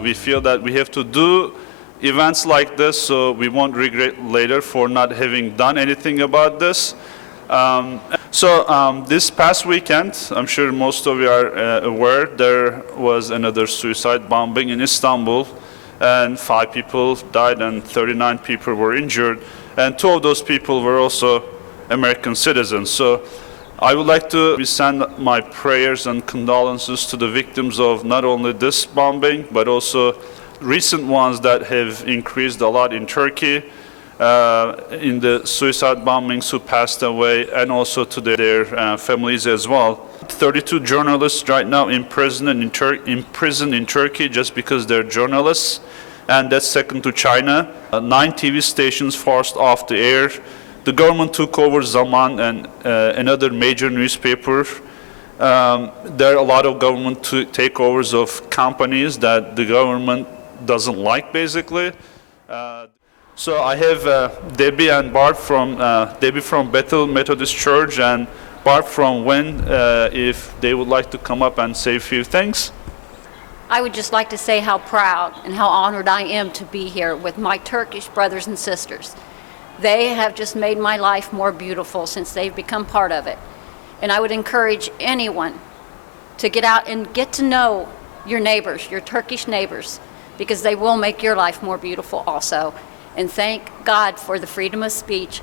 we feel that we have to do events like this so we won't regret later for not having done anything about this. This past weekend, I'm sure most of you are aware, there was another suicide bombing in Istanbul, and 5 people died and 39 people were injured, and 2 of those people were also American citizens. So I would like to send my prayers and condolences to the victims of not only this bombing, but also recent ones that have increased a lot in Turkey, in the suicide bombings who passed away, and also to their families as well. 32 journalists right now imprisoned in Turkey just because they're journalists, and that's second to China. 9 TV stations forced off the air. The government took over Zaman and another major newspaper. There are a lot of government takeovers of companies that the government doesn't like, basically. So I have Debbie and Barb from Debbie from Bethel Methodist Church and Barb from Wynn, if they would like to come up and say a few things. I would just like to say how proud and how honored I am to be here with my Turkish brothers and sisters. They have just made my life more beautiful since they've become part of it. And I would encourage anyone to get out and get to know your neighbors, your Turkish neighbors, because they will make your life more beautiful also. And thank God for the freedom of speech.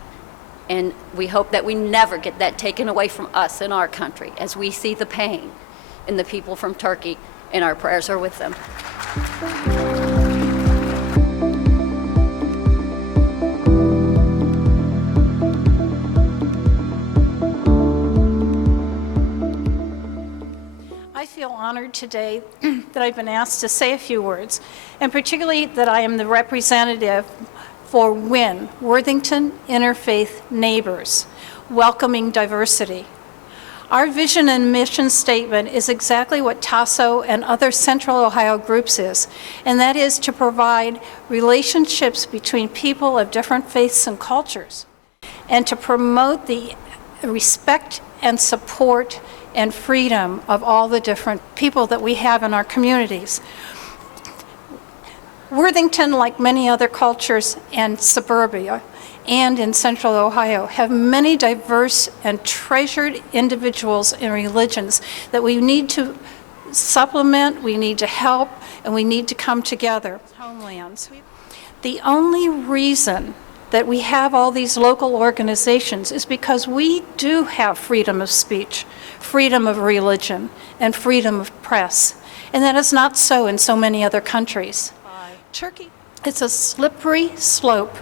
And we hope that we never get that taken away from us in our country as we see the pain in the people from Turkey, and our prayers are with them. I feel honored today that I've been asked to say a few words, and particularly that I am the representative for WIN, Worthington Interfaith Neighbors, welcoming diversity. Our vision and mission statement is exactly what TASO and other Central Ohio groups is, and that is to provide relationships between people of different faiths and cultures, and to promote the respect and support and freedom of all the different people that we have in our communities. Worthington, like many other cultures and suburbia, and in Central Ohio, have many diverse and treasured individuals and religions that we need to supplement, we need to help, and we need to come together. Homelands. The only reason that we have all these local organizations is because we do have freedom of speech, freedom of religion, and freedom of press. And that is not so in so many other countries. Turkey, it's a slippery slope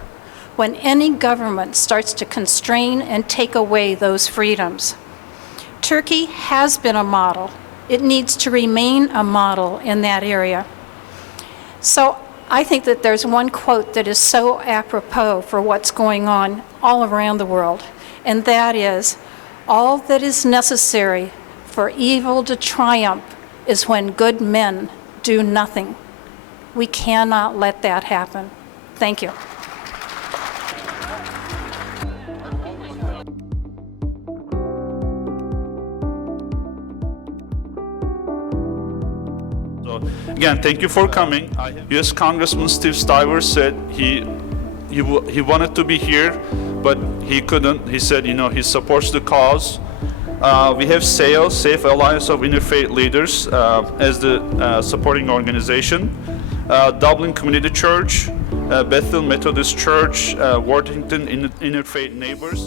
when any government starts to constrain and take away those freedoms. Turkey has been a model. It needs to remain a model in that area. So I think that there's one quote that is so apropos for what's going on all around the world, and that is, all that is necessary for evil to triumph is when good men do nothing. We cannot let that happen. Thank you. So again, thank you for coming. U.S. Congressman Steve Stivers said he wanted to be here, but he couldn't. He said, he supports the cause. We have SAIL, Safe Alliance of Interfaith Leaders, as the supporting organization. Dublin Community Church, Bethel Methodist Church, Worthington Interfaith Neighbors.